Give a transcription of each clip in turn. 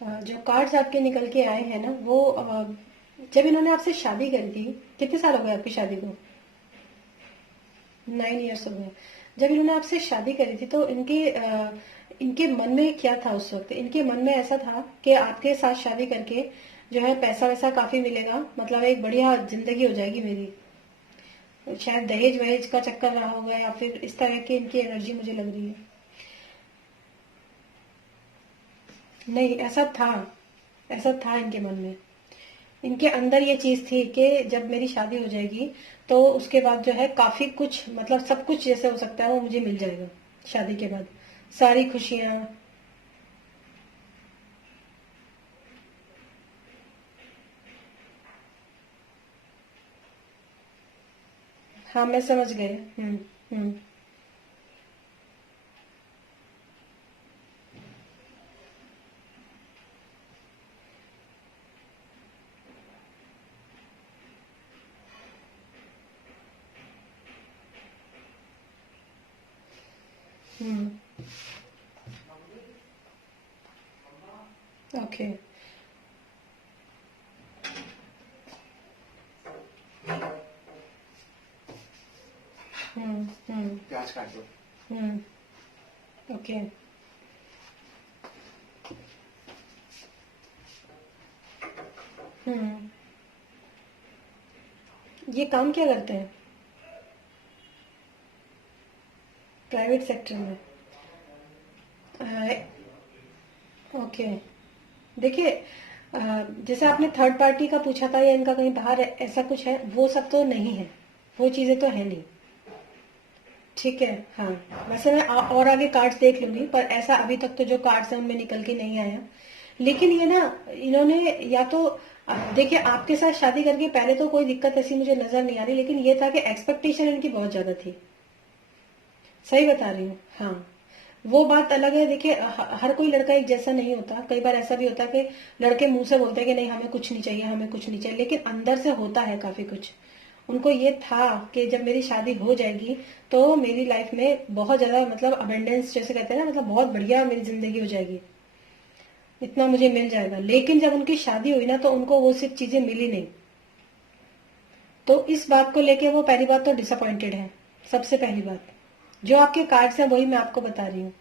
जो कार्ड्स आपके निकल के आए हैं ना वो जब इन्होंने आपसे शादी करी थी, कितने साल हो गए आपकी शादी को? 9 इयर्स हो गए। जब इन्होंने आपसे शादी करी थी तो इनके मन में क्या था उस वक्त? इनके मन में ऐसा था कि आपके साथ शादी करके जो है पैसा वैसा काफी मिलेगा, मतलब एक बढ़िया जिंदगी हो जाएगी मेरी। शायद दहेज वहेज का चक्कर रहा होगा या फिर इस तरह की इनकी एनर्जी मुझे लग रही है। नहीं, ऐसा था इनके मन में। इनके अंदर ये चीज थी कि जब मेरी शादी हो जाएगी तो उसके बाद जो है काफी कुछ, मतलब सब कुछ जैसे हो सकता है वो मुझे मिल जाएगा शादी के बाद, सारी खुशियां। हाँ, मैं समझ गए। हम्म। हम्म। ओके। प्याज काट दो। हम्म। ओके। हम्म। ये काम क्या करते हैं? प्राइवेट सेक्टर में? ओके। देखिए, जैसे आपने थर्ड पार्टी का पूछा था या इनका कहीं बाहर ऐसा कुछ है, वो सब तो नहीं है, वो चीजें तो है नहीं। ठीक है। हाँ, वैसे मैं और आगे कार्ड्स देख लूंगी, पर ऐसा अभी तक तो जो कार्ड्स हैं उनमें निकल के नहीं आया। लेकिन ये ना, इन्होंने या तो देखिए आपके साथ शादी करके पहले तो कोई दिक्कत ऐसी मुझे नजर नहीं आ रही, लेकिन ये था कि एक्सपेक्टेशन इनकी बहुत ज्यादा थी। सही बता रही हूँ, हाँ। वो बात अलग है। देखिए, हर कोई लड़का एक जैसा नहीं होता। कई बार ऐसा भी होता है कि लड़के मुंह से बोलते हैं कि नहीं हमें कुछ नहीं चाहिए, हमें कुछ नहीं चाहिए, लेकिन अंदर से होता है काफी कुछ। उनको ये था कि जब मेरी शादी हो जाएगी तो मेरी लाइफ में बहुत ज्यादा, मतलब अबेंडेंस जैसे कहते हैं ना, मतलब बहुत बढ़िया मेरी जिंदगी हो जाएगी, इतना मुझे मिल जाएगा। लेकिन जब उनकी शादी हुई ना तो उनको वो सिर्फ चीजें मिली नहीं। तो इस बात को लेके वो पहली बात तो डिसअपॉइंटेड है। सबसे पहली बात, जो आपके कार्ड्स हैं वही मैं आपको बता रही हूँ।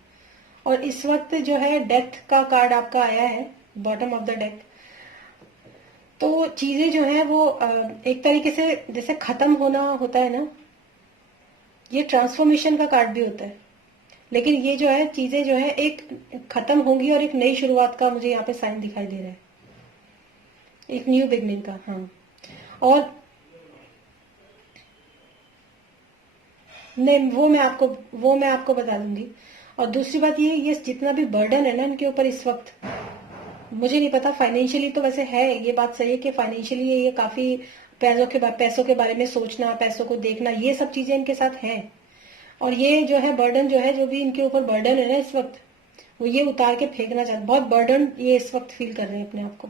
और इस वक्त जो है डेथ का कार्ड आपका आया है, बॉटम ऑफ द डेक। तो चीजें जो है वो एक तरीके से जैसे खत्म होना होता है ना, ये ट्रांसफॉर्मेशन का कार्ड भी होता है। लेकिन ये जो है चीजें जो है एक खत्म होंगी और एक नई शुरुआत का मुझे यहाँ पे साइन दिखाई दे रहा है, एक न्यू बिगनिंग का। हाँ। और नहीं, वो मैं आपको बता दूंगी। और दूसरी बात ये जितना भी बर्डन है ना इनके ऊपर इस वक्त, मुझे नहीं पता फाइनेंशियली तो वैसे है, ये बात सही है कि फाइनेंशियली ये काफी पैसों के बारे में सोचना, पैसों को देखना, ये सब चीजें इनके साथ हैं। और ये जो है बर्डन जो है, जो भी इनके ऊपर बर्डन है ना इस वक्त, वो ये उतार के फेंकना चाहते, बहुत बर्डन ये इस वक्त फील कर रहे हैं अपने आप को।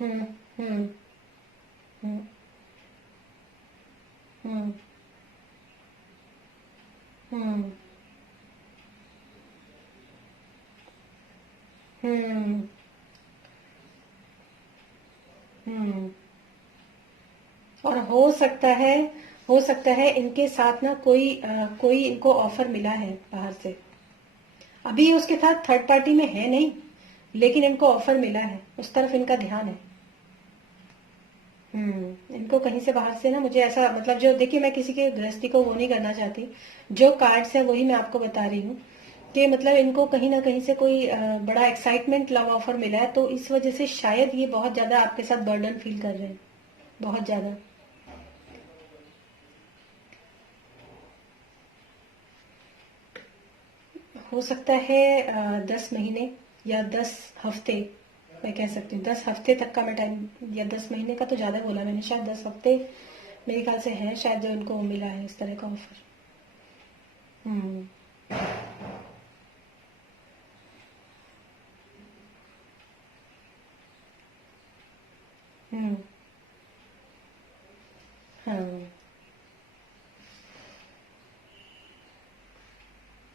हम्म। हम्म। हम्म। हम्म। हम्म। हम्म। हम्म। और हो सकता है इनके साथ ना कोई इनको ऑफर मिला है बाहर से। अभी उसके साथ थर्ड पार्टी में है नहीं, लेकिन इनको ऑफर मिला है, उस तरफ इनका ध्यान है। इनको कहीं से बाहर से ना, मुझे ऐसा मतलब, जो देखिए मैं किसी के गृहस्थी को वो नहीं करना चाहती, जो कार्ड्स है वही मैं आपको बता रही हूँ कि मतलब इनको कहीं ना कहीं से कोई बड़ा एक्साइटमेंट लव ऑफर मिला है, तो इस वजह से शायद ये बहुत ज्यादा आपके साथ बर्डन फील कर रहे हैं, बहुत ज्यादा। हो सकता है 10 महीने या 10 हफ्ते, मैं कह सकती हूँ 10 हफ्ते तक का मैं टाइम, या 10 महीने का तो ज्यादा बोला मैंने, शायद 10 हफ्ते मेरे ख्याल से है शायद जो इनको मिला है इस तरह का ऑफर। हम्म। हम्म। हाँ।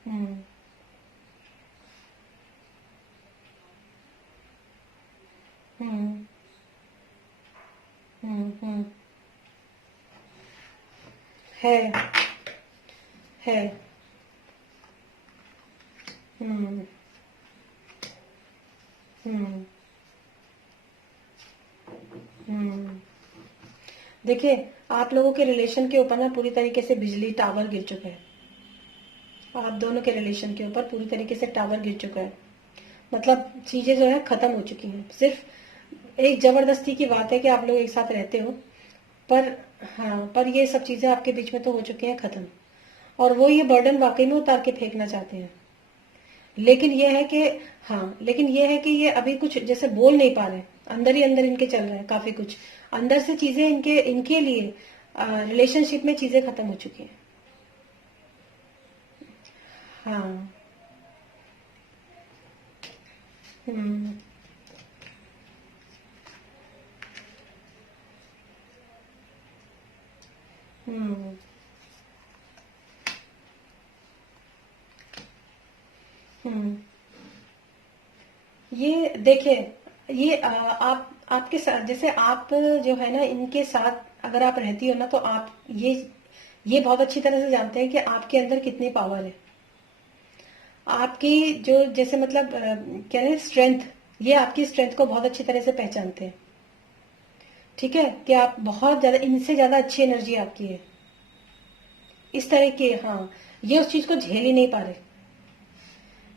हम्म। हम्म। हम्म। है। है। हम्म। हम्म। हम्म। देखिए, आप लोगों के रिलेशन के ऊपर ना पूरी तरीके से बिजली टावर गिर चुका है। आप दोनों के रिलेशन के ऊपर पूरी तरीके से टावर गिर चुका है। मतलब चीजें जो है खत्म हो चुकी हैं। सिर्फ एक जबरदस्ती की बात है कि आप लोग एक साथ रहते हो, पर हाँ, पर ये सब चीजें आपके बीच में तो हो चुकी हैं खत्म। और वो ये बर्डन वाकई में उतार के फेंकना चाहते हैं। लेकिन ये है कि हाँ, लेकिन ये है कि ये अभी कुछ जैसे बोल नहीं पा रहे, अंदर ही अंदर इनके चल रहा है काफी कुछ। अंदर से चीजें इनके इनके लिए रिलेशनशिप में चीजें खत्म हो चुकी हैं। हाँ। हम्म। हम्म। हम्म। ये देखिए, ये आप आपके साथ जैसे आप जो है ना इनके साथ अगर आप रहती हो ना, तो आप ये बहुत अच्छी तरह से जानते हैं कि आपके अंदर कितनी पावर है। आपकी जो जैसे मतलब क्या है स्ट्रेंथ, ये आपकी स्ट्रेंथ को बहुत अच्छी तरह से पहचानते हैं। ठीक है कि आप बहुत ज्यादा, इनसे ज्यादा अच्छी एनर्जी आपकी है। इस तरह के हाँ, ये उस चीज को झेल ही नहीं पा रहे।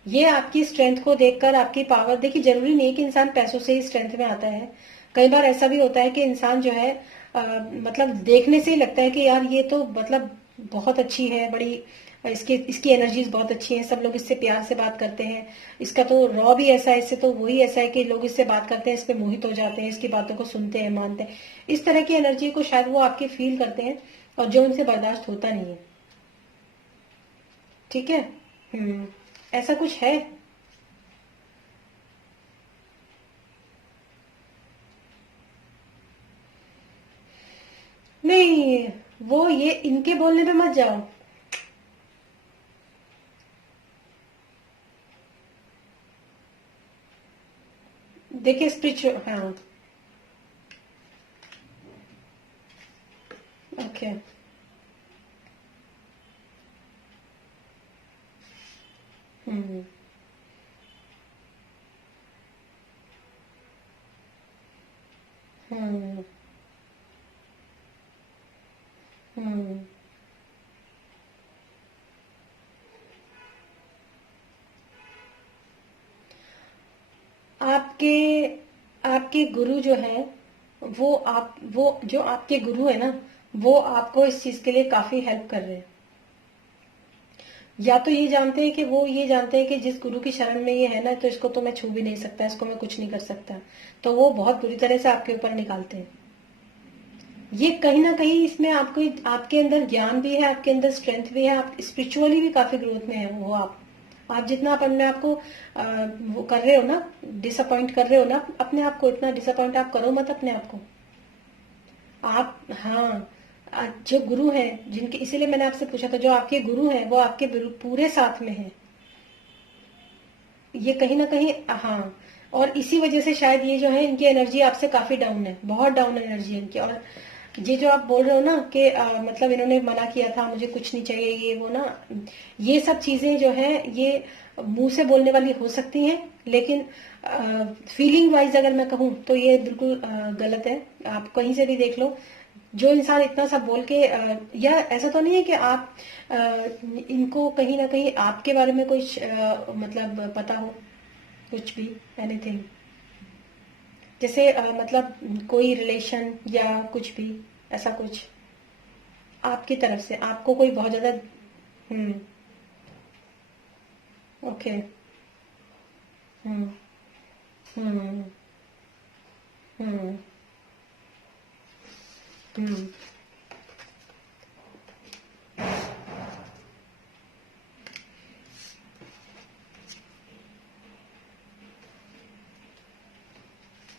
ये आपकी स्ट्रेंथ को देखकर, आपकी पावर देखिए, जरूरी नहीं कि इंसान पैसों से ही स्ट्रेंथ में आता है। कई बार ऐसा भी होता है कि इंसान जो है मतलब देखने से ही लगता है कि यार ये तो मतलब बहुत अच्छी है, बड़ी इसकी इसकी एनर्जीज बहुत अच्छी हैं, सब लोग इससे प्यार से बात करते हैं। इसका तो रॉ भी ऐसा है, इससे तो वही ऐसा है कि लोग इससे बात करते हैं, इस पे मोहित हो जाते हैं, इसकी बातों को सुनते हैं, मानते हैं। इस तरह की एनर्जी को शायद वो आपके फील करते हैं, और जो उनसे बर्दाश्त होता नहीं है। ठीक है। हम्म। ऐसा कुछ है। नहीं, वो ये इनके बोलने पे मत जाओ। देखिए स्पिरिचुअल, हाँ। ओके। हम्म। हम्म। हम्म। आपके आपके गुरु जो है, वो जो आपके गुरु है ना, वो आपको इस चीज के लिए काफी हेल्प कर रहे हैं। या तो ये जानते हैं कि वो ये जानते हैं कि जिस गुरु की शरण में ये है ना, तो इसको तो मैं छू भी नहीं सकता, इसको मैं कुछ नहीं कर सकता। तो वो बहुत बुरी तरह से आपके ऊपर निकालते हैं। ये कहीं ना कहीं इसमें आपको, आपके अंदर ज्ञान भी है, आपके अंदर स्ट्रेंथ भी है, आप स्पिरिचुअली भी काफी ग्रोथ में है वो। आप जितना अपने आप को वो कर रहे हो ना, डिसअपॉइंट कर रहे हो ना अपने आप को, इतना डिसअपॉइंट आप करो मत अपने आप को। आप हाँ, जो गुरु हैं जिनके, इसीलिए मैंने आपसे पूछा था, जो आपके गुरु हैं वो आपके पूरे साथ में हैं। ये कहीं ना कहीं हाँ, और इसी वजह से शायद ये जो है इनकी एनर्जी आपसे काफी डाउन है, बहुत डाउन एनर्जी है इनकी। और ये जो आप बोल रहे हो ना कि मतलब इन्होंने मना किया था, मुझे कुछ नहीं चाहिए, ये वो ना, ये सब चीजें जो है ये मुंह से बोलने वाली हो सकती हैं, लेकिन फीलिंग वाइज अगर मैं कहूँ तो ये बिल्कुल गलत है। आप कहीं से भी देख लो, जो इंसान इतना सब बोल के या ऐसा तो नहीं है कि आप इनको कहीं ना कहीं आपके बारे में कुछ मतलब पता हो, कुछ भी, एनीथिंग, जैसे मतलब कोई रिलेशन या कुछ भी, ऐसा कुछ आपकी तरफ से आपको कोई बहुत ज्यादा। हम्म। ओके। हम्म। हम्म। हम्म। हम्म।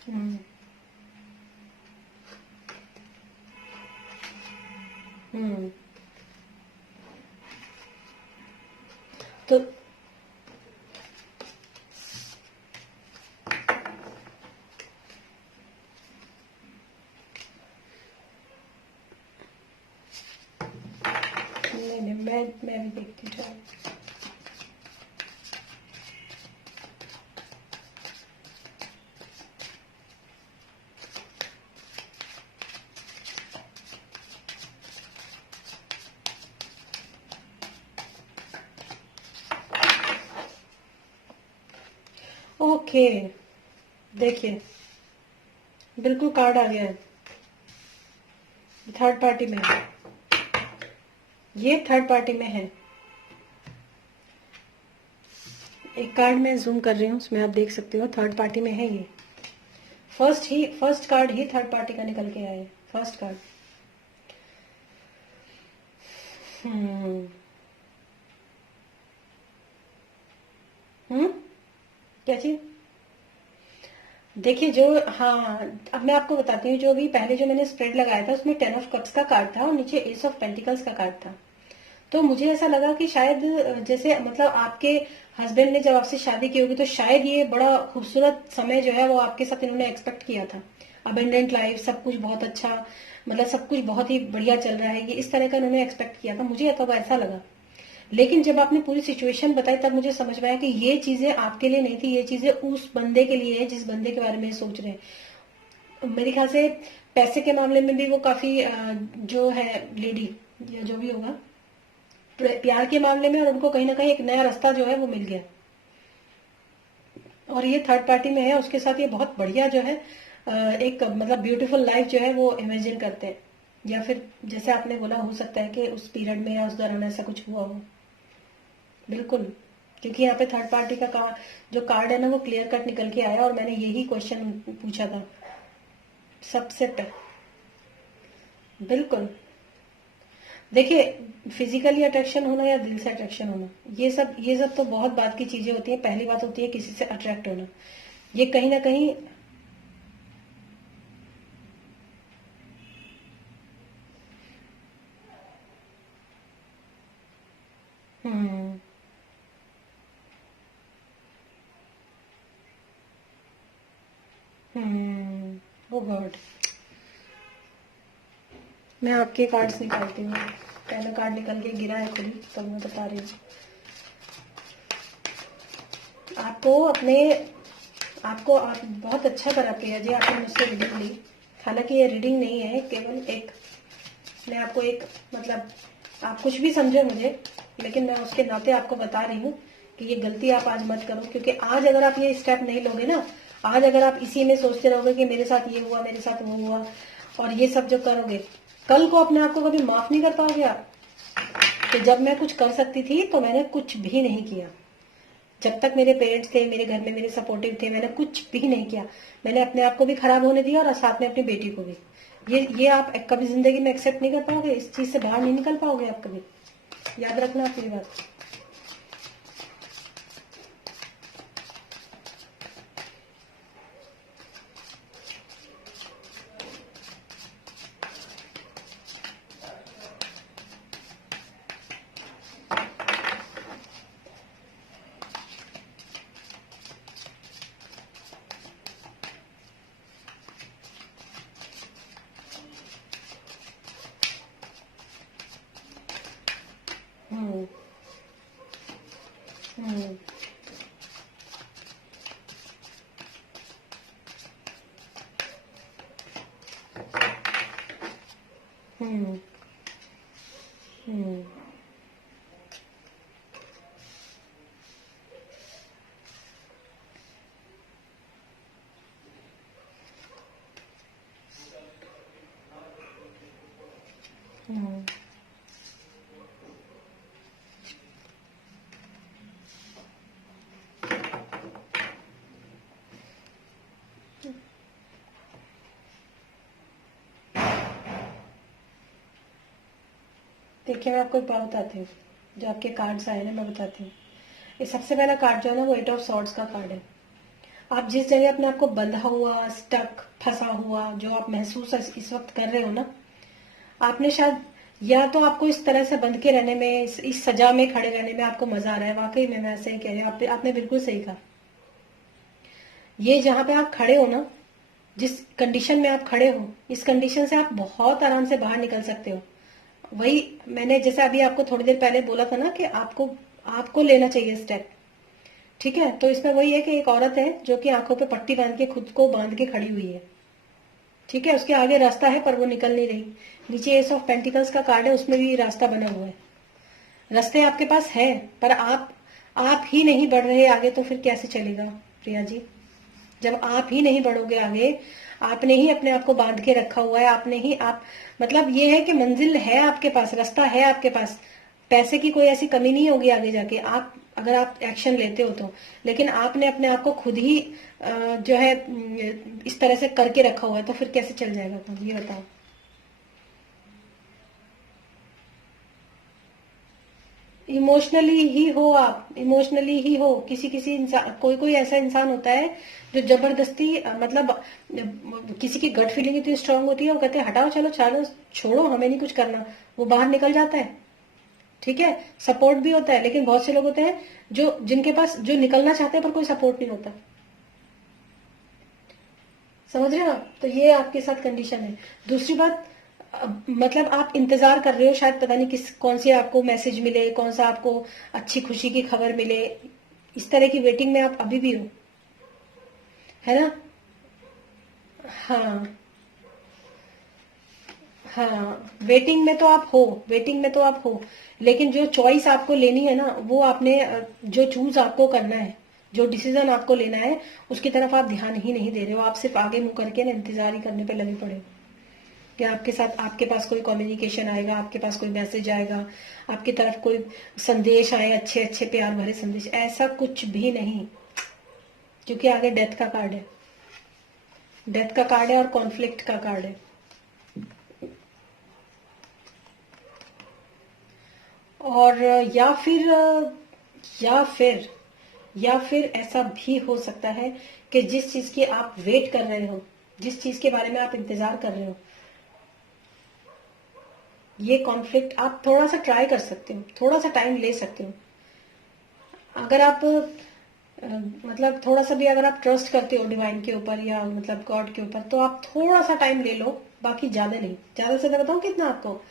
हम्म। हम्म। तो नहीं नहीं, मैं भी देखती हूँ। ओके, देखिए बिल्कुल कार्ड आ गया है, थर्ड पार्टी में है, ये थर्ड पार्टी में है। एक कार्ड मैं जूम कर रही हूँ, उसमें आप देख सकते हो थर्ड पार्टी में है ये। फर्स्ट कार्ड ही थर्ड पार्टी का निकल के आया है, फर्स्ट कार्ड। हम्म। हम्म। क्या चीज? देखिए जो, हाँ, अब मैं आपको बताती हूँ, जो भी पहले जो मैंने स्प्रेड लगाया था उसमें 10 ऑफ कप्स का कार्ड था और नीचे एस ऑफ पेंटिकल्स का कार्ड था। तो मुझे ऐसा लगा कि शायद जैसे मतलब आपके हस्बैंड ने जब आपसे शादी की होगी तो शायद ये बड़ा खूबसूरत समय जो है वो आपके साथ इन्होंने एक्सपेक्ट किया था। अबेंडेंट लाइफ, सब कुछ बहुत अच्छा, मतलब सब कुछ बहुत ही बढ़िया चल रहा है, ये इस तरह का इन्होंने एक्सपेक्ट किया था, मुझे तब ऐसा लगा। लेकिन जब आपने पूरी सिचुएशन बताई तब मुझे समझ में आया कि ये चीजें आपके लिए नहीं थी, ये चीजें उस बंदे के लिए है जिस बंदे के बारे में सोच रहे हैं। मेरे ख्याल से पैसे के मामले में भी वो काफी जो है लेडी या जो भी होगा, प्यार के मामले में, और उनको कहीं ना कहीं एक नया रास्ता जो है वो मिल गया। और ये थर्ड पार्टी में है, उसके साथ ये बहुत बढ़िया जो है एक मतलब ब्यूटीफुल लाइफ जो है वो इमेजिन करते हैं। या फिर जैसे आपने बोला, हो सकता है कि उस पीरियड में या उस दौरान ऐसा कुछ हुआ हो। बिल्कुल, क्योंकि यहाँ पे थर्ड पार्टी का जो कार्ड है ना वो क्लियर कट निकल के आया, और मैंने यही क्वेश्चन पूछा था सबसे बिल्कुल। देखिए, फिजिकली अट्रैक्शन होना या दिल से अट्रैक्शन होना, ये सब तो बहुत बात की चीजें होती है। पहली बात होती है किसी से अट्रैक्ट होना, ये कहीं ना कहीं। हम्म। ओ गॉड, मैं आपके कार्ड्स निकालती हूँ। पहला कार्ड निकल के गिरा है खुद ही, तब मैं बता रही हूँ आपको अपने आपको। आप बहुत अच्छा करा प्रिया जी, आपने मुझसे रीडिंग ली। हालांकि ये रीडिंग नहीं है, केवल एक, मैं आपको एक मतलब, आप कुछ भी समझो मुझे, लेकिन मैं उसके नाते आपको बता रही हूँ कि ये गलती आप आज मत करो। क्योंकि आज अगर आप ये स्टेप नहीं लोगे ना, आज अगर आप इसी में सोचते रहोगे कि मेरे साथ ये हुआ, मेरे साथ वो हुआ, और ये सब जो करोगे, कल को अपने आप को कभी माफ नहीं कर पाओगे आप। तो जब मैं कुछ कर सकती थी तो मैंने कुछ भी नहीं किया। जब तक मेरे पेरेंट्स थे मेरे घर में, मेरे सपोर्टिव थे, मैंने कुछ भी नहीं किया। मैंने अपने आप को भी खराब होने दिया और साथ में अपनी बेटी को भी। ये आप कभी जिंदगी में एक्सेप्ट नहीं कर पाओगे, इस चीज से बाहर नहीं निकल पाओगे आप कभी। याद रखना आप मेरी बात। हम्म। हम्म। हम्म। हम्म। हम्म। देखिए, मैं आपको एक बात बताती हूँ। जो आपके कार्ड्स आए ना, मैं बताती हूँ। ये सबसे पहला कार्ड जो है ना वो 8 ऑफ सॉर्ड्स का कार्ड है। आप जिस जगह अपने आप को बंधा हुआ, स्टक, फंसा हुआ जो आप महसूस इस वक्त कर रहे हो ना, आपने शायद या तो आपको इस तरह से बंध के रहने में, इस सजा में खड़े रहने में आपको मजा आ रहा है। वाकई में मैं ऐसे ही कह रही हूँ, आपने बिल्कुल सही कहा। ये जहां पे आप खड़े हो ना, जिस कंडीशन में आप खड़े हो, इस कंडीशन से आप बहुत आराम से बाहर निकल सकते हो। वही मैंने जैसे अभी आपको थोड़ी देर पहले बोला था ना कि आपको आपको लेना चाहिए स्टेप। ठीक है, तो इसमें वही है कि एक औरत है जो कि आंखों पे पट्टी बांध के खुद को बांध के खड़ी हुई है। ठीक है, उसके आगे रास्ता है पर वो निकल नहीं रही। नीचे एस ऑफ पेंटिकल्स का कार्ड है, उसमें भी रास्ता बना हुआ है। रास्ते आपके पास है पर आप ही नहीं बढ़ रहे आगे, तो फिर कैसे चलेगा प्रिया जी? जब आप ही नहीं बढ़ोगे आगे, आपने ही अपने आप को बांध के रखा हुआ है, आपने ही आप मतलब ये है कि मंजिल है आपके पास, रास्ता है आपके पास, पैसे की कोई ऐसी कमी नहीं होगी आगे जाके, आप अगर आप एक्शन लेते हो तो। लेकिन आपने अपने आप को खुद ही जो है इस तरह से करके रखा हुआ है, तो फिर कैसे चल जाएगा? तो ये बताओ। इमोशनली ही हो आप, इमोशनली ही हो। किसी किसी इंसान, कोई कोई ऐसा इंसान होता है जो जबरदस्ती मतलब किसी की गट फीलिंग इतनी स्ट्रांग होती है, वो कहते हैं हटाओ, चलो चलो छोड़ो, हमें नहीं कुछ करना, वो बाहर निकल जाता है। ठीक है, सपोर्ट भी होता है, लेकिन बहुत से लोग होते हैं जो जिनके पास जो निकलना चाहते हैं पर कोई सपोर्ट नहीं होता। समझ रहे हो आप? तो ये आपके साथ कंडीशन है। दूसरी बात, मतलब आप इंतजार कर रहे हो शायद, पता नहीं किस कौन सी आपको मैसेज मिले, कौन सा आपको अच्छी खुशी की खबर मिले, इस तरह की वेटिंग में आप अभी भी हो, है ना? हाँ, हाँ, वेटिंग में तो आप हो, वेटिंग में तो आप हो, लेकिन जो चॉइस आपको लेनी है ना, वो आपने जो चूज आपको करना है, जो डिसीजन आपको लेना है, उसकी तरफ आप ध्यान ही नहीं दे रहे हो। आप सिर्फ आगे मुंह करके ना इंतजार ही करने पे लगे पड़े हो कि आपके साथ, आपके पास कोई कम्युनिकेशन आएगा, आपके पास कोई मैसेज आएगा, आपकी तरफ कोई संदेश आए, अच्छे अच्छे प्यार भरे संदेश। ऐसा कुछ भी नहीं, क्योंकि आगे डेथ का कार्ड है, डेथ का कार्ड है और कॉन्फ्लिक्ट का कार्ड है। और या फिर या फिर ऐसा भी हो सकता है कि जिस चीज की आप वेट कर रहे हो, जिस चीज के बारे में आप इंतजार कर रहे हो, ये कॉन्फ्लिक्ट आप थोड़ा सा ट्राई कर सकते हो, थोड़ा सा टाइम ले सकते हो। अगर आप मतलब थोड़ा सा भी अगर आप ट्रस्ट करते हो डिवाइन के ऊपर या मतलब गॉड के ऊपर, तो आप थोड़ा सा टाइम ले लो, बाकी ज्यादा नहीं। ज्यादा से ज्यादा बताऊं कितना आपको?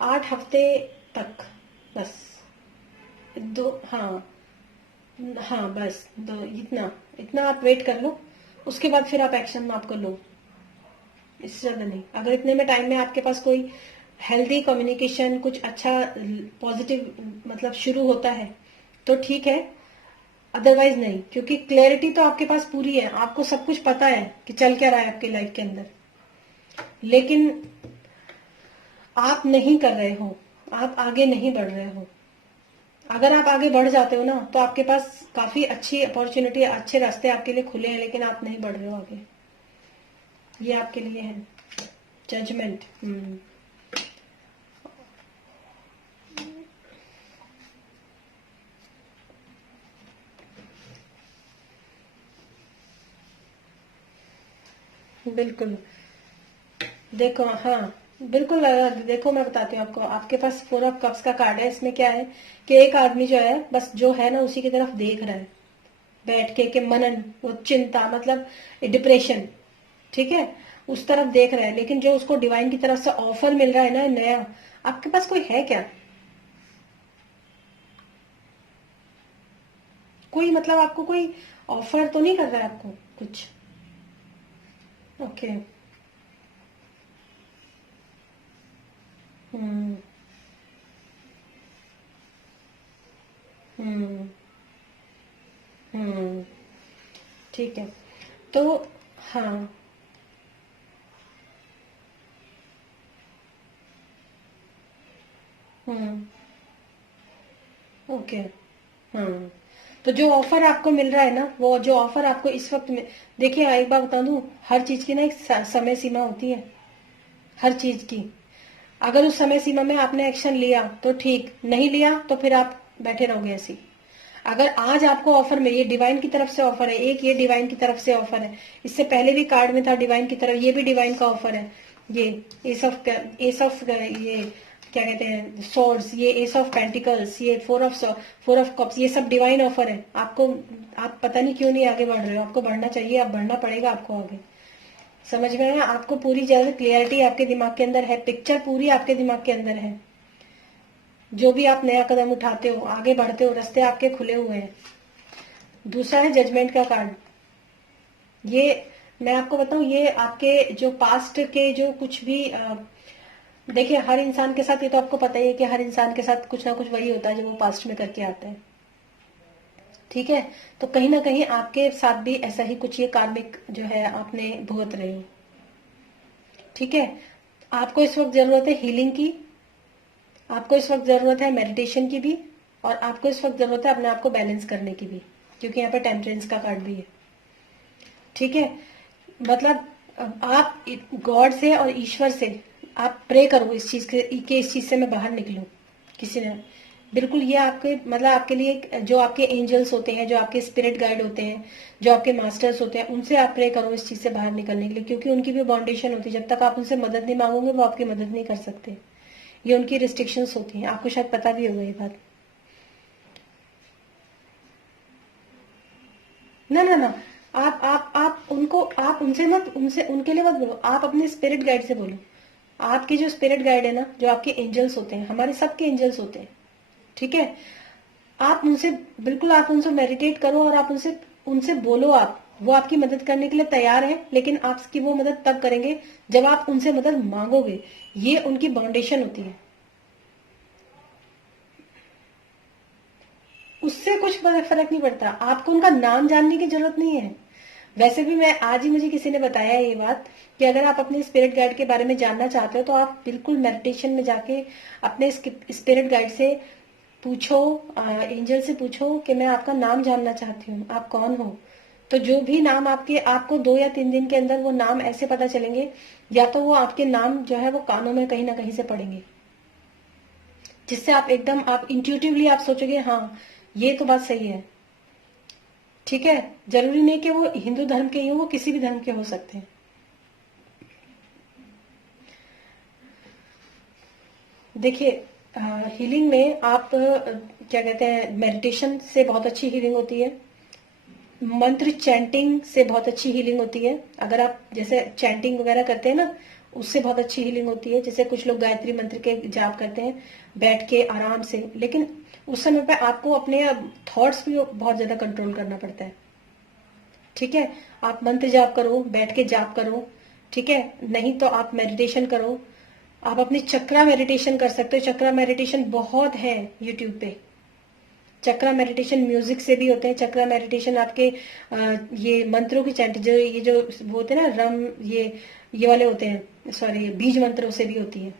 8 हफ्ते तक, बस। दो, हाँ, हाँ, बस दो, इतना इतना आप वेट कर लो, उसके बाद फिर आप एक्शन आपको लो, इससे ज्यादा नहीं। अगर इतने में टाइम में आपके पास कोई हेल्दी कम्युनिकेशन, कुछ अच्छा पॉजिटिव मतलब शुरू होता है तो ठीक है, अदरवाइज नहीं, क्योंकि क्लैरिटी तो आपके पास पूरी है, आपको सब कुछ पता है कि चल क्या रहा है आपकी लाइफ के अंदर, लेकिन आप नहीं कर रहे हो, आप आगे नहीं बढ़ रहे हो। अगर आप आगे बढ़ जाते हो ना, तो आपके पास काफी अच्छी अपॉर्चुनिटी, अच्छे रास्ते आपके लिए खुले हैं, लेकिन आप नहीं बढ़ रहे हो आगे। ये आपके लिए है जजमेंट। बिल्कुल। देखो, हाँ, बिल्कुल। देखो मैं बताती हूँ आपको, आपके पास 4 ऑफ कप्स का कार्ड है। इसमें क्या है कि एक आदमी जो है, बस जो है ना उसी की तरफ देख रहा है बैठ के मनन, वो चिंता मतलब डिप्रेशन, ठीक है, उस तरफ देख रहा है। लेकिन जो उसको डिवाइन की तरफ से ऑफर मिल रहा है ना नया, आपके पास कोई है क्या? कोई मतलब आपको कोई ऑफर तो नहीं कर रहा है आपको कुछ? ओके। हम्म। हम्म। हम्म। ठीक है, तो हाँ। हम्म। ओके। हाँ, तो जो ऑफर आपको मिल रहा है ना, वो जो ऑफर आपको इस वक्त में, देखिए एक बात बता दूं, हर चीज की ना एक समय सीमा होती है, हर चीज की। अगर उस समय सीमा में आपने एक्शन लिया तो ठीक, नहीं लिया तो फिर आप बैठे रहोगे ऐसी। अगर आज आपको ऑफर में, ये डिवाइन की तरफ से ऑफर है, एक ये डिवाइन की तरफ से ऑफर है, इससे पहले भी कार्ड में था डिवाइन की तरफ, ये भी डिवाइन का ऑफर है। ये एस ऑफ ये क्या कहते हैं, सॉर्ड्स, ये एस ऑफ पेंटिकल्स, ये फोर ऑफ कप्स, ये सब डिवाइन ऑफर है आपको। आप पता नहीं क्यों नहीं आगे बढ़ रहे हो, आपको बढ़ना चाहिए, आप बढ़ना पड़ेगा आपको आगे। समझ में आया? आपको पूरी ज्यादा क्लियरिटी आपके दिमाग के अंदर है, पिक्चर पूरी आपके दिमाग के अंदर है। जो भी आप नया कदम उठाते हो, आगे बढ़ते हो, रास्ते आपके खुले हुए हैं। दूसरा है जजमेंट का कार्ड। ये मैं आपको बताऊं, ये आपके जो पास्ट के जो कुछ भी देखिए, हर इंसान के साथ, ये तो आपको पता ही है कि हर इंसान के साथ कुछ ना कुछ वही होता है जो वो पास्ट में करके आता है। ठीक है, तो कहीं ना कहीं आपके साथ भी ऐसा ही कुछ ये कार्मिक जो है आपने भुगत रहे हो। ठीक है, आपको इस वक्त जरूरत है हीलिंग की, आपको इस वक्त जरूरत है मेडिटेशन की भी, और आपको इस वक्त जरूरत है अपने आप को बैलेंस करने की भी, क्योंकि यहाँ पे टेम्परेंस का कार्ड भी है। ठीक है, मतलब आप गॉड से और ईश्वर से आप प्रे करो इस चीज के इस चीज से मैं बाहर निकलूं। किसी ने बिल्कुल, ये आपके मतलब आपके लिए जो आपके एंजल्स होते हैं, जो आपके स्पिरिट गाइड होते हैं, जो आपके मास्टर्स होते हैं, उनसे आप प्रे करो इस चीज से बाहर निकलने के लिए, क्योंकि उनकी भी बाउंडेशन होती है। जब तक आप उनसे मदद नहीं मांगोगे वो आपकी मदद नहीं कर सकते। ये उनकी रिस्ट्रिक्शंस होती हैं, आपको शायद पता भी होगा ये बात। ना ना ना, आप उनको, आप उनसे मत, उनसे उनके लिए मत बोलो, आप अपने स्पिरिट गाइड से बोलो। आपके जो स्पिरिट गाइड है ना, जो आपके एंजल्स होते हैं, हमारे सबके एंजल्स होते हैं। ठीक है, आप उनसे बिल्कुल, आप उनसे मेडिटेट करो और आप उनसे उनसे बोलो। आप, वो आपकी मदद करने के लिए तैयार है, लेकिन आपकी वो मदद तब करेंगे जब आप उनसे मदद मांगोगे। ये उनकी बाउंडेशन होती है, उससे कुछ फर्क नहीं पड़ता। आपको उनका नाम जानने की जरूरत नहीं है। वैसे भी मैं आज ही, मुझे किसी ने बताया ये बात कि अगर आप अपने स्पिरिट गाइड के बारे में जानना चाहते हो तो आप बिल्कुल मेडिटेशन में जाके अपने स्पिरिट गाइड से पूछो, एंजल से पूछो कि मैं आपका नाम जानना चाहती हूँ, आप कौन हो। तो जो भी नाम आपके, आपको 2 या 3 दिन के अंदर वो नाम ऐसे पता चलेंगे, या तो वो आपके नाम जो है वो कानों में कहीं ना कहीं से पड़ेंगे, जिससे आप एकदम, आप इंट्यूटिवली आप सोचोगे हाँ ये तो बात सही है। ठीक है, जरूरी नहीं कि वो हिंदू धर्म के ही हो, वो किसी भी धर्म के हो सकते हैं। देखिए, हीलिंग में आप क्या कहते हैं, मेडिटेशन से बहुत अच्छी हीलिंग होती है, मंत्र चैंटिंग से बहुत अच्छी हीलिंग होती है। अगर आप जैसे चैंटिंग वगैरह करते हैं ना, उससे बहुत अच्छी हीलिंग होती है। जैसे कुछ लोग गायत्री मंत्र के जाप करते हैं बैठ के आराम से, लेकिन उस समय पे आपको अपने थॉट्स भी बहुत ज्यादा कंट्रोल करना पड़ता है। ठीक है, आप मंत्र जाप करो, बैठ के जाप करो। ठीक है, नहीं तो आप मेडिटेशन करो। आप अपने चक्रा मेडिटेशन कर सकते हो, चक्रा मेडिटेशन बहुत है यूट्यूब पे। चक्रा मेडिटेशन म्यूजिक से भी होते हैं। चक्रा मेडिटेशन आपके ये मंत्रों की चैंट, जो ये जो वो होते हैं ना, रम, ये वाले होते हैं, सॉरी, बीज मंत्रों से भी होती है।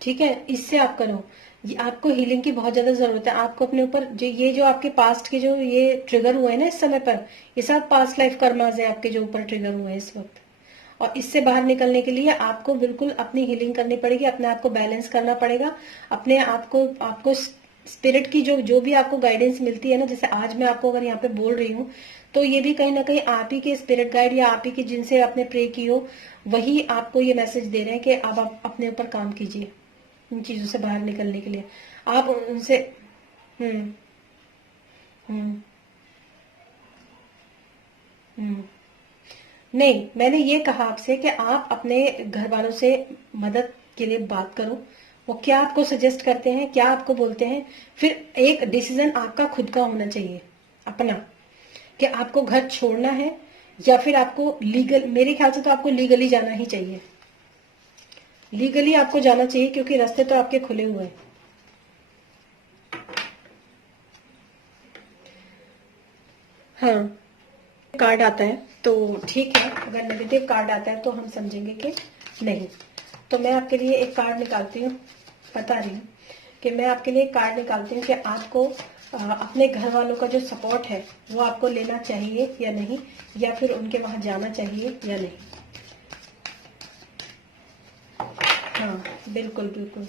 ठीक है, इससे आप करो। ये आपको हीलिंग की बहुत ज्यादा जरूरत है। आपको अपने ऊपर जो आपके पास्ट के जो ये ट्रिगर हुए हैं ना इस समय पर, ये सब पास्ट लाइफ कर्माज है आपके जो ऊपर ट्रिगर हुए हैं इस वक्त। और इससे बाहर निकलने के लिए आपको बिल्कुल अपनी हीलिंग करनी पड़ेगी, अपने आप को बैलेंस करना पड़ेगा। अपने आप को, आपको स्पिरिट की जो जो भी आपको गाइडेंस मिलती है ना, जैसे आज मैं आपको अगर यहाँ पे बोल रही हूँ, तो ये भी कहीं ना कहीं आप ही के स्पिरिट गाइड या आप ही के जिनसे आपने प्रे की हो, वही आपको ये मैसेज दे रहे हैं कि अब आप अपने ऊपर काम कीजिए इन चीजों से बाहर निकलने के लिए। आप उनसे, हम्म हम्म हम्म नहीं, मैंने ये कहा आपसे कि आप अपने घर वालों से मदद के लिए बात करो। वो क्या आपको सजेस्ट करते हैं, क्या आपको बोलते हैं, फिर एक डिसीजन आपका खुद का होना चाहिए अपना, कि आपको घर छोड़ना है या फिर आपको लीगल, मेरे ख्याल से तो आपको लीगली जाना ही चाहिए। लीगली आपको जाना चाहिए, क्योंकि रास्ते तो आपके खुले हुए हैं। हाँ, कार्ड आता है तो ठीक है, अगर नेगेटिव कार्ड आता है तो हम समझेंगे कि नहीं। तो मैं आपके लिए एक कार्ड निकालती हूँ, बता रही हूँ कि मैं आपके लिए एक कार्ड निकालती हूँ कि आपको अपने घर वालों का जो सपोर्ट है वो आपको लेना चाहिए या नहीं, या फिर उनके वहां जाना चाहिए या नहीं। हाँ, बिल्कुल बिल्कुल।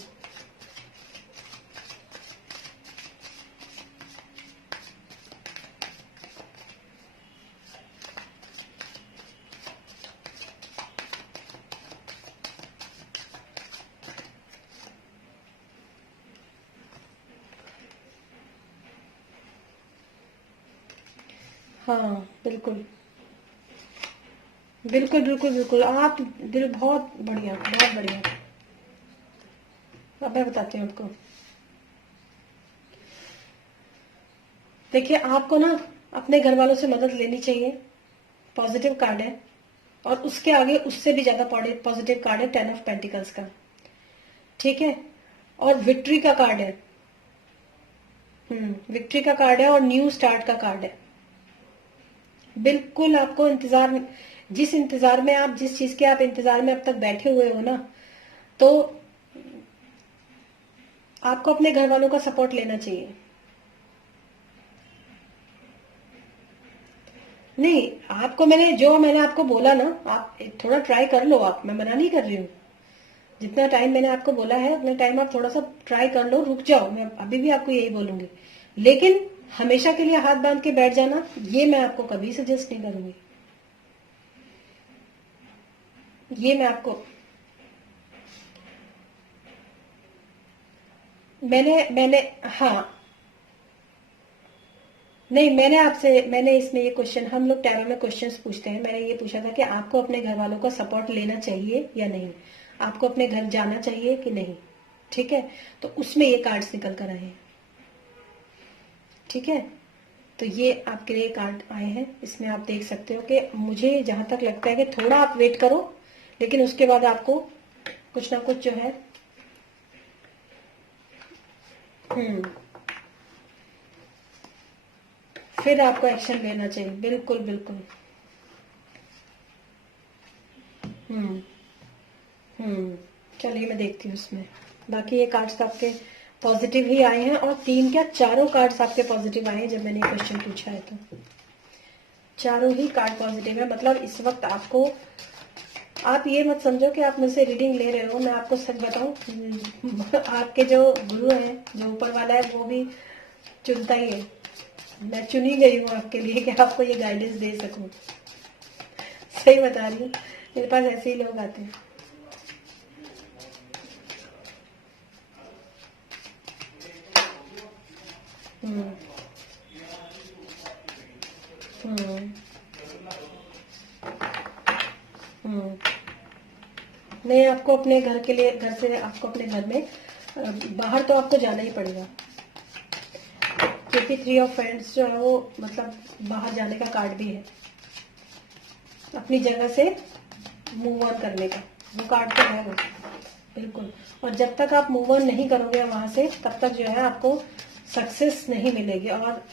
हाँ बिल्कुल बिल्कुल बिल्कुल बिल्कुल, आप दिल बहुत बढ़िया, बहुत बढ़िया। अब मैं बताती हूँ आपको। देखिए, आपको ना अपने घर वालों से मदद लेनी चाहिए, पॉजिटिव कार्ड है। और उसके आगे उससे भी ज्यादा पॉजिटिव कार्ड है 10 ऑफ पेंटिकल्स का। ठीक है, और विक्ट्री का कार्ड है। विक्ट्री का कार्ड है और न्यू स्टार्ट का कार्ड है। बिल्कुल आपको इंतजार, जिस इंतजार में आप, जिस चीज के आप इंतजार में अब तक बैठे हुए हो ना, तो आपको अपने घर वालों का सपोर्ट लेना चाहिए। नहीं, आपको मैंने आपको बोला ना, आप थोड़ा ट्राई कर लो। आप, मैं मना नहीं कर रही हूँ। जितना टाइम मैंने आपको बोला है उतना टाइम आप थोड़ा सा ट्राई कर लो, रुक जाओ। मैं अभी भी आपको यही बोलूंगी, लेकिन हमेशा के लिए हाथ बांध के बैठ जाना, ये मैं आपको कभी सजेस्ट नहीं करूंगी। ये मैं आपको, मैंने हाँ, नहीं, मैंने इसमें ये क्वेश्चन, हम लोग टैरो में क्वेश्चंस पूछते हैं, मैंने ये पूछा था कि आपको अपने घर वालों का सपोर्ट लेना चाहिए या नहीं, आपको अपने घर जाना चाहिए कि नहीं। ठीक है, तो उसमें ये कार्ड्स निकल कर आए हैं। ठीक है, तो ये आपके लिए कार्ड आए हैं। इसमें आप देख सकते हो कि मुझे जहां तक लगता है कि थोड़ा आप वेट करो, लेकिन उसके बाद आपको कुछ ना कुछ जो है, हम्म फिर आपको एक्शन लेना चाहिए। बिल्कुल बिल्कुल। हम्म हम्म चलिए, मैं देखती हूँ उसमें। बाकी ये कार्ड्स आपके पॉजिटिव ही आए हैं, और तीन क्या, चारों कार्ड्स आपके पॉजिटिव आए हैं जब मैंने क्वेश्चन पूछा है तो। चारों ही कार्ड पॉजिटिव है, मतलब इस वक्त आपको, आप ये मत समझो कि आप मुझसे रीडिंग ले रहे हो। मैं आपको सच बताऊं, आपके जो गुरु हैं, जो ऊपर वाला है, वो भी चुनता ही है। मैं चुनी गई हूँ आपके लिए कि आपको ये गाइडेंस दे सकूं। सही बता रही हूँ, मेरे पास ऐसे ही लोग आते हैं। हम्म हम्म हम्म नहीं, आपको अपने घर के लिए, घर से आपको अपने घर में, बाहर तो आपको जाना ही पड़ेगा, क्योंकि 3 ऑफ फ्रेंड्स जो है वो मतलब बाहर जाने का कार्ड भी है, अपनी जगह से मूव ऑन करने का, वो कार्ड तो है वो। बिल्कुल। और जब तक आप मूव ऑन नहीं करोगे वहां से, तब तक जो है आपको सक्सेस नहीं मिलेगी। और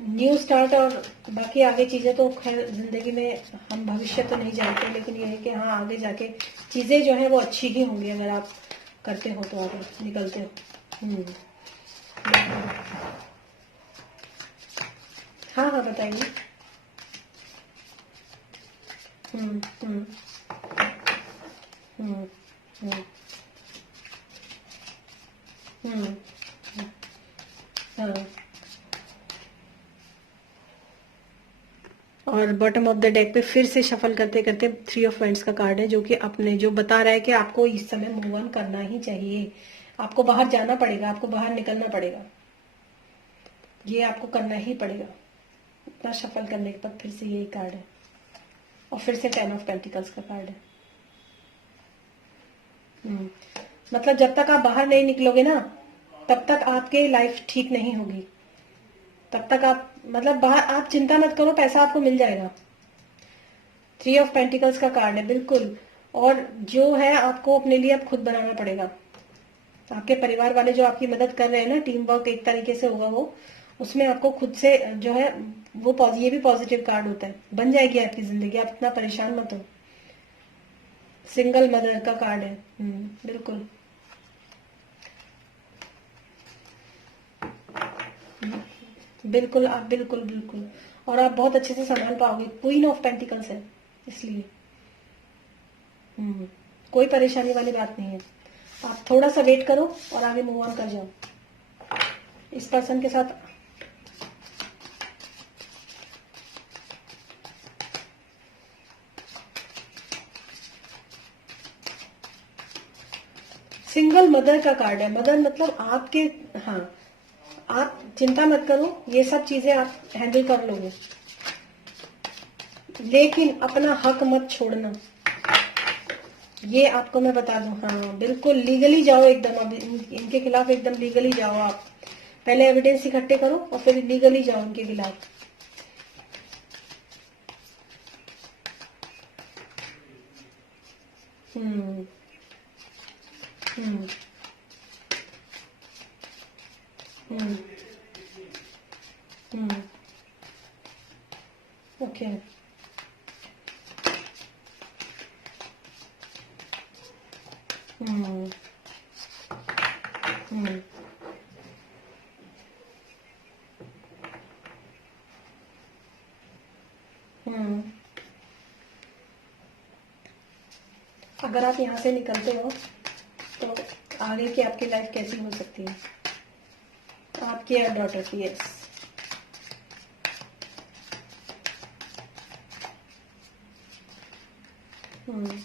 न्यू स्टार्ट और बाकी आगे चीजें तो खैर जिंदगी में हम भविष्य तो नहीं जानते, लेकिन ये है कि हाँ, आगे जाके चीजें जो है वो अच्छी ही होंगी अगर आप करते हो तो, आगे निकलते हो। हम्म हाँ हाँ, बताइए। हम्म हम्म हम्म हम्म हम्म हाँ, और बॉटम ऑफ द डेक पे फिर से शफल करते करते 3 ऑफ वाइंड्स का कार्ड है, जो कि अपने जो बता रहा है कि आपको इस समय मूव ऑन करना ही चाहिए। आपको बाहर जाना पड़ेगा, आपको बाहर निकलना पड़ेगा, ये आपको करना ही पड़ेगा। इतना शफल करने के बाद फिर से यही कार्ड है, और फिर से 10 ऑफ पेंटिकल्स का कार्ड है। हम्म मतलब जब तक आप बाहर नहीं निकलोगे ना, तब तक आपकी लाइफ ठीक नहीं होगी। तब तक आप, मतलब बाहर, आप चिंता मत करो, पैसा आपको मिल जाएगा। 3 ऑफ पेंटिकल्स का कार्ड है, बिल्कुल। और जो है आपको अपने लिए अब खुद बनाना पड़ेगा। आपके परिवार वाले जो आपकी मदद कर रहे हैं ना, टीम वर्क एक तरीके से होगा वो, उसमें आपको खुद से जो है वो ये भी पॉजिटिव कार्ड होता है, बन जाएगी आपकी जिंदगी, आप इतना परेशान मत हो। सिंगल मदर का कार्ड है। बिल्कुल। बिल्कुल, आप बिल्कुल बिल्कुल, और आप बहुत अच्छे से संभाल पाओगे, क्वीन ऑफ पेंटिकल्स है इसलिए। हम्म कोई परेशानी वाली बात नहीं है। आप थोड़ा सा वेट करो और आगे मूव ऑन कर जाओ इस पर्सन के साथ। सिंगल मदर का कार्ड है। मदर मतलब आपके, हाँ, आप चिंता मत करो, ये सब चीजें आप हैंडल कर लोगे, लेकिन अपना हक मत छोड़ना, ये आपको मैं बता दूं। हाँ बिल्कुल, लीगली जाओ एकदम, अब इनके खिलाफ एकदम लीगली जाओ आप। पहले एविडेंस इकट्ठे करो और फिर लीगली जाओ इनके खिलाफ। हम्म हम्म हम्म हम्म ओके। हम्म हम्म हम्म अगर आप यहाँ से निकलते हो तो आगे की आपकी लाइफ कैसी हो सकती है? आपकी डॉटर की, यस। हम्म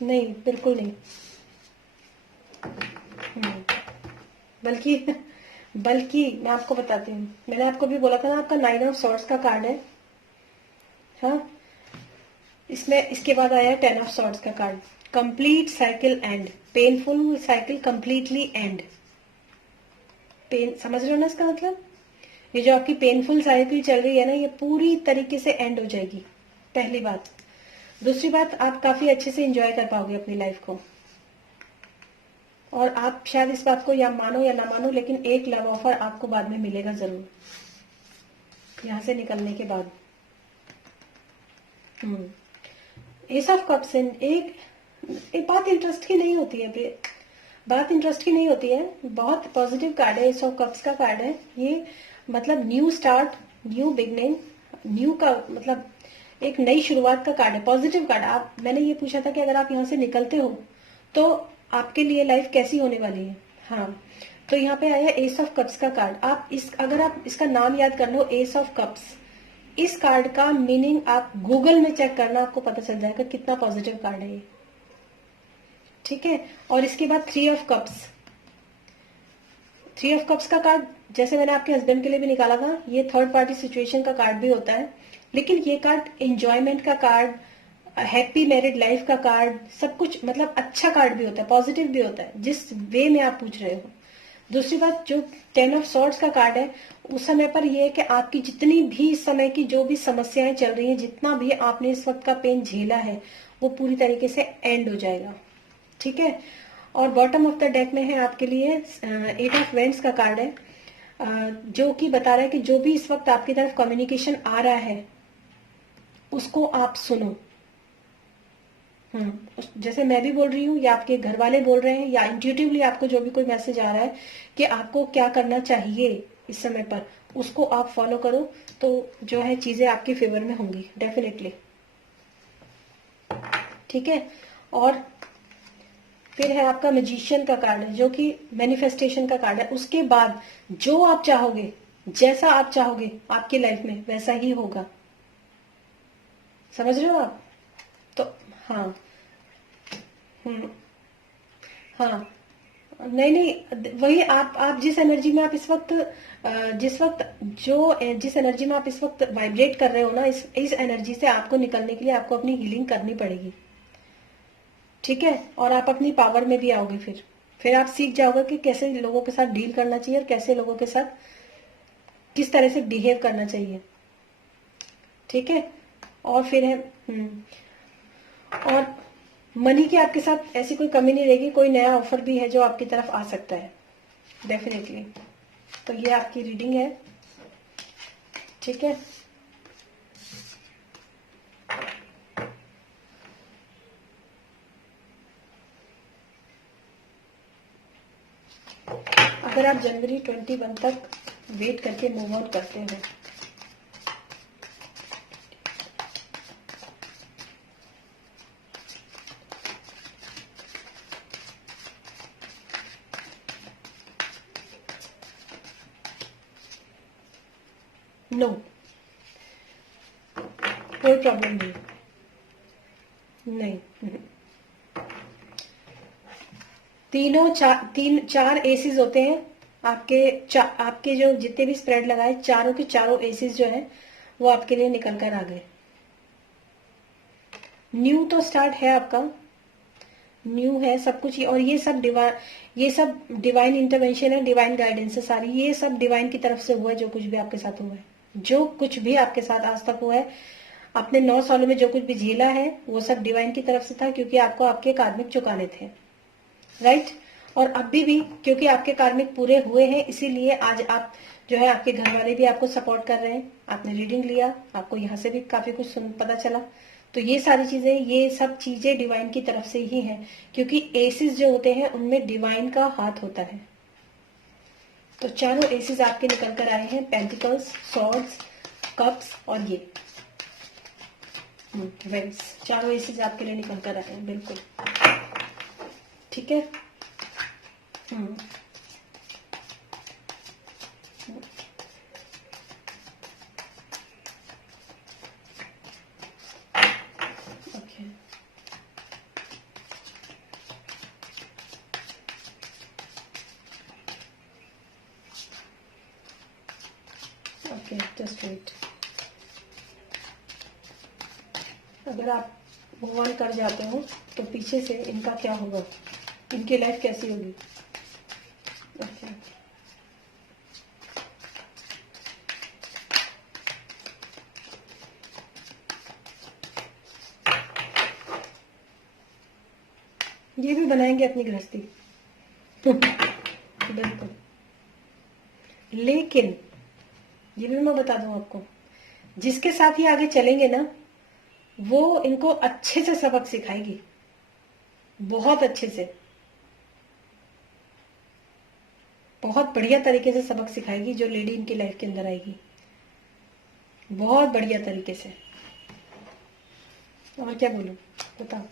नहीं, बिल्कुल नहीं। हम्म बल्कि बल्कि मैं आपको बताती हूँ, मैंने आपको भी बोला था ना, आपका 9 ऑफ सॉर्ड्स का कार्ड है। हाँ, इसमें इसके बाद आया 10 ऑफ सॉर्ड्स का card. Complete cycle end, painful cycle completely end. Pain, समझ रहे हो ना इसका मतलब? ये जो आपकी पेनफुल साइकिल चल रही है ना, ये पूरी तरीके से एंड हो जाएगी, पहली बात। दूसरी बात, आप काफी अच्छे से एंजॉय कर पाओगे अपनी लाइफ को। और आप शायद इस बात को या मानो या ना मानो, लेकिन एक लव ऑफर आपको बाद में मिलेगा जरूर, यहाँ से निकलने के बाद। एस ऑफ कप्स, एक एक बात इंटरेस्ट की नहीं होती है, बात इंटरेस्ट की नहीं होती है। बहुत पॉजिटिव कार्ड है, एस ऑफ कप्स का कार्ड है ये। मतलब new start, new beginning, new का मतलब एक नई शुरुआत का कार्ड है, पॉजिटिव कार्ड। आप, मैंने ये पूछा था कि अगर आप यहाँ से निकलते हो तो आपके लिए लाइफ कैसी होने वाली है। हाँ, तो यहाँ पे आया एस ऑफ कप्स का कार्ड। आप इस, अगर आप इसका नाम याद कर लो, एस ऑफ कप्स, इस कार्ड का मीनिंग आप गूगल में चेक करना, आपको पता चल जाएगा कितना पॉजिटिव कार्ड है ये। ठीक है, और इसके बाद 3 ऑफ कप्स। 3 ऑफ कप्स का कार्ड, जैसे मैंने आपके हस्बैंड के लिए भी निकाला था, ये थर्ड पार्टी सिचुएशन का कार्ड भी होता है, लेकिन ये कार्ड एंजॉयमेंट का कार्ड, हैप्पी मैरिड लाइफ का कार्ड, सब कुछ मतलब अच्छा कार्ड भी होता है, पॉजिटिव भी होता है, जिस वे में आप पूछ रहे हो। दूसरी बात, जो 10 ऑफ सॉर्ड्स का कार्ड है, उस समय पर यह है कि आपकी जितनी भी इस समय की जो भी समस्याएं चल रही हैं, जितना भी आपने इस वक्त का पेन झेला है, वो पूरी तरीके से एंड हो जाएगा। ठीक है, और बॉटम ऑफ द डेक में है आपके लिए 8 ऑफ वेंड्स का कार्ड है, जो कि बता रहा है कि जो भी इस वक्त आपकी तरफ कम्युनिकेशन आ रहा है उसको आप सुनो। जैसे मैं भी बोल रही हूँ, या आपके घर वाले बोल रहे हैं, या इंट्यूटिवली आपको जो भी कोई मैसेज आ रहा है कि आपको क्या करना चाहिए इस समय पर, उसको आप फॉलो करो, तो जो है चीजें आपके फेवर में होंगी डेफिनेटली। ठीक है, और फिर है आपका मैजिशियन का कार्ड है, जो कि मैनिफेस्टेशन का कार्ड है। उसके बाद जो आप चाहोगे, जैसा आप चाहोगे आपकी लाइफ में, वैसा ही होगा। समझ रहे हो आप? तो हाँ। हम्म हाँ, नहीं नहीं, वही आप जिस एनर्जी में आप इस वक्त, जिस वक्त जिस एनर्जी में आप इस वक्त वाइब्रेट कर रहे हो ना, इस एनर्जी से आपको निकलने के लिए आपको अपनी हीलिंग करनी पड़ेगी। ठीक है, और आप अपनी पावर में भी आओगे। फिर आप सीख जाओगे कि कैसे लोगों के साथ डील करना चाहिए, और कैसे लोगों के साथ किस तरह से बिहेव करना चाहिए। ठीक है, और फिर है और मनी की आपके साथ ऐसी कोई कमी नहीं रहेगी, कोई नया ऑफर भी है जो आपकी तरफ आ सकता है डेफिनेटली। तो ये आपकी रीडिंग है। ठीक है, अगर आप जनवरी 21 तक वेट करके मूव ऑन करते हैं, नो, कोई प्रॉब्लम नहीं। नहीं, तीनों तीन चार एसीज होते हैं आपके जो जितने भी स्प्रेड लगाए, चारों के चारों एसीज जो है वो आपके लिए निकल कर आ गए। न्यू तो स्टार्ट है आपका, न्यू है सब कुछ, और ये सब डिवाइन इंटरवेंशन है, डिवाइन गाइडेंस है सारी, ये सब डिवाइन की तरफ से हुआ है। जो कुछ भी आपके साथ हुआ है, जो कुछ भी आपके साथ आज तक हुआ है, आपने 9 सालों में जो कुछ भी झेला है, वो सब डिवाइन की तरफ से था, क्योंकि आपको आपके कार्मिक चुकाने थे, राइट। और अभी भी क्योंकि आपके कार्मिक पूरे हुए हैं, इसीलिए आज आप जो है, आपके घर वाले भी आपको सपोर्ट कर रहे हैं। आपने रीडिंग लिया, आपको यहाँ से भी काफी कुछ पता चला। तो ये सारी चीजें, ये सब चीजें डिवाइन की तरफ से ही हैं, क्योंकि एसिस जो होते हैं उनमें डिवाइन का हाथ होता है। तो चारों एसिस आपके निकल कर आए हैं, पेंटिकल्स, सॉर्ड्स, कप्स और ये वेंस, चारों एसिस आपके लिए निकल कर आए हैं, बिल्कुल ठीक है। Okay, okay, just wait. अगर आप मूव ऑन कर जाते हो तो पीछे से इनका क्या होगा, इनकी लाइफ कैसी होगी। ओके, ये भी बनाएंगे अपनी गृहस्थी बिल्कुल। लेकिन ये भी मैं बता दूं आपको, जिसके साथ ये आगे चलेंगे ना, वो इनको अच्छे से सबक सिखाएगी, बहुत अच्छे से, बहुत बढ़िया तरीके से सबक सिखाएगी। जो लेडी इनकी लाइफ के अंदर आएगी, बहुत बढ़िया तरीके से। और क्या बोलूं, बताओ।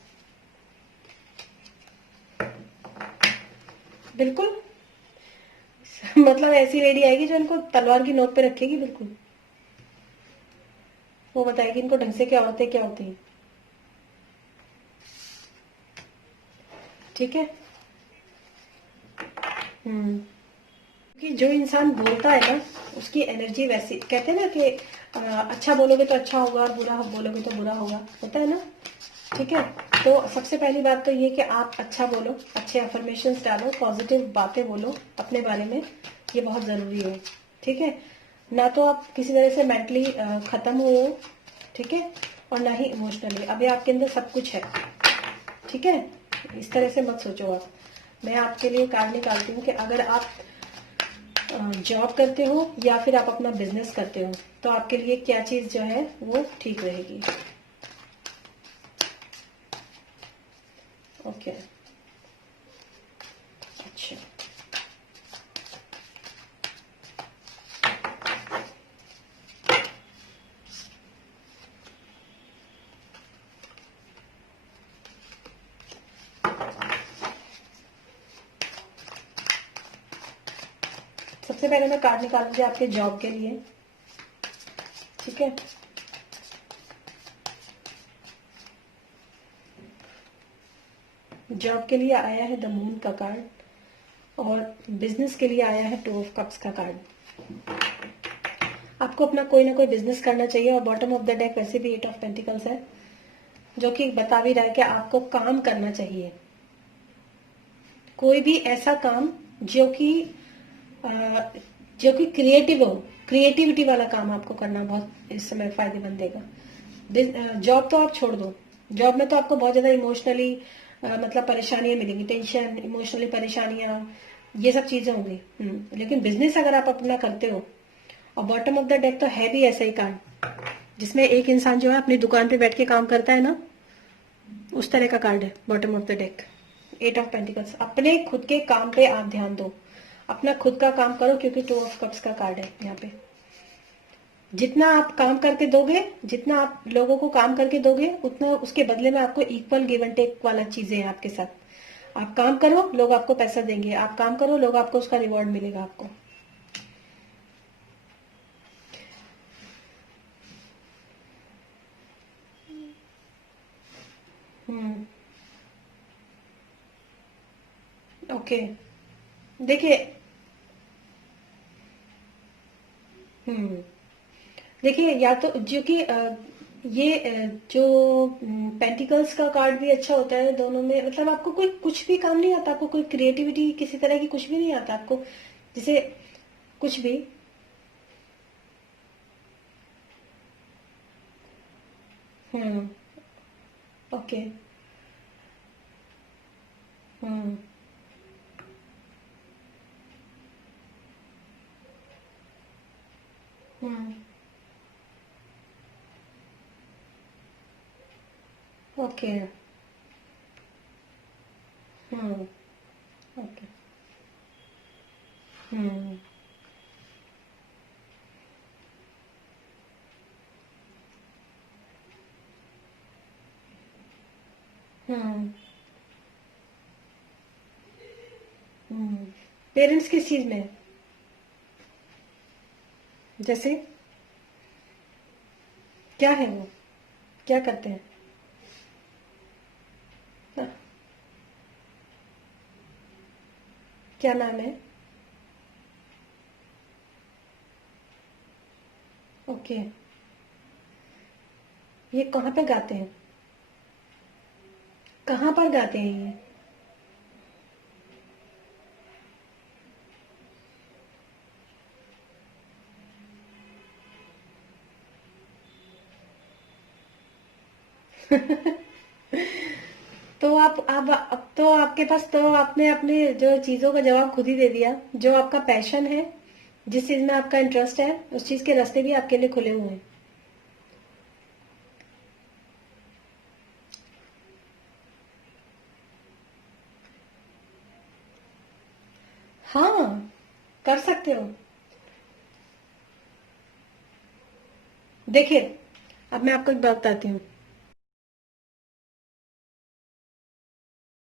बिल्कुल मतलब ऐसी लेडी आएगी जो इनको तलवार की नोक पे रखेगी, बिल्कुल। वो बताएगी इनको ढंग से क्या होते हैं, ठीक है। क्योंकि जो इंसान बोलता है ना, उसकी एनर्जी वैसी, कहते हैं ना कि अच्छा बोलोगे तो अच्छा होगा और बुरा बोलोगे तो बुरा होगा, होता है ना, ठीक है। तो सबसे पहली बात तो ये कि आप अच्छा बोलो, अच्छे अफर्मेशंस डालो, पॉजिटिव बातें बोलो अपने बारे में, ये बहुत जरूरी है, ठीक है। ना तो आप किसी तरह से मेंटली खत्म हुए हो, ठीक है, और ना ही इमोशनली, अभी आपके अंदर सब कुछ है, ठीक है। इस तरह से मत सोचो आप। मैं आपके लिए कार्ड निकालती हूँ कि अगर आप जॉब करते हो या फिर आप अपना बिजनेस करते हो, तो आपके लिए क्या चीज जो है वो ठीक रहेगी। ओके, अच्छा, सबसे पहले मैं कार्ड निकाल लूंगी आपके जॉब के लिए, ठीक है। जॉब के लिए आया है द मून का कार्ड, और बिजनेस के लिए आया है 2 ऑफ कप्स का कार्ड। आपको अपना कोई ना कोई बिजनेस करना चाहिए, और बॉटम ऑफ द डेक वैसे भी 8 ऑफ पेंटिकल्स है, जो कि बता भी रहा है कि आपको काम करना चाहिए, कोई भी ऐसा काम जो कि क्रिएटिव हो, क्रिएटिविटी वाला काम आपको करना बहुत इस समय फायदेमंद देगा। जॉब तो आप छोड़ दो, जॉब में तो आपको बहुत ज्यादा इमोशनली मतलब परेशानियां मिलेंगी, टेंशन, इमोशनली परेशानियां, ये सब चीजें होंगी। लेकिन बिजनेस अगर आप अपना करते हो, और बॉटम ऑफ द डेक तो है भी ऐसा ही कार्ड, जिसमें एक इंसान जो है अपनी दुकान पे बैठ के काम करता है ना, उस तरह का कार्ड है bottom of the deck, 8 of pentacles. अपने खुद के काम पे आप ध्यान दो, अपना खुद का काम करो, क्योंकि 2 ऑफ कप्स का कार्ड है यहाँ पे। जितना आप काम करके दोगे, जितना आप लोगों को काम करके दोगे, उतना उसके बदले में आपको इक्वल गिव एंड टेक वाला चीजें हैं आपके साथ। आप काम करो, लोग आपको पैसा देंगे, आप काम करो, लोग आपको उसका रिवॉर्ड मिलेगा आपको। हम्म। ओके। देखिए। हम्म। देखिए, या तो जो कि ये जो पेंटिकल्स का कार्ड भी अच्छा होता है दोनों में, मतलब आपको कोई कुछ भी काम नहीं आता, आपको कोई क्रिएटिविटी किसी तरह की कुछ भी नहीं आता आपको, जैसे कुछ भी। हम्म। ओके। हम्म। हम्म। ओके। हम्म। ओके। हम्म। हम्म। हम्म। पेरेंट्स किस चीज में? जैसे? क्या है वो? क्या करते हैं? हाँ, क्या नाम है? ओके। ये कहाँ पे गाते हैं? कहाँ पर गाते हैं ये? तो आप अब तो आपके पास तो आपने अपने जो चीजों का जवाब खुद ही दे दिया। जो आपका पैशन है, जिस चीज में आपका इंटरेस्ट है, उस चीज के रास्ते भी आपके लिए खुले हुए हैं। हाँ, कर सकते हो। देखिए, अब मैं आपको एक बात बताती हूँ।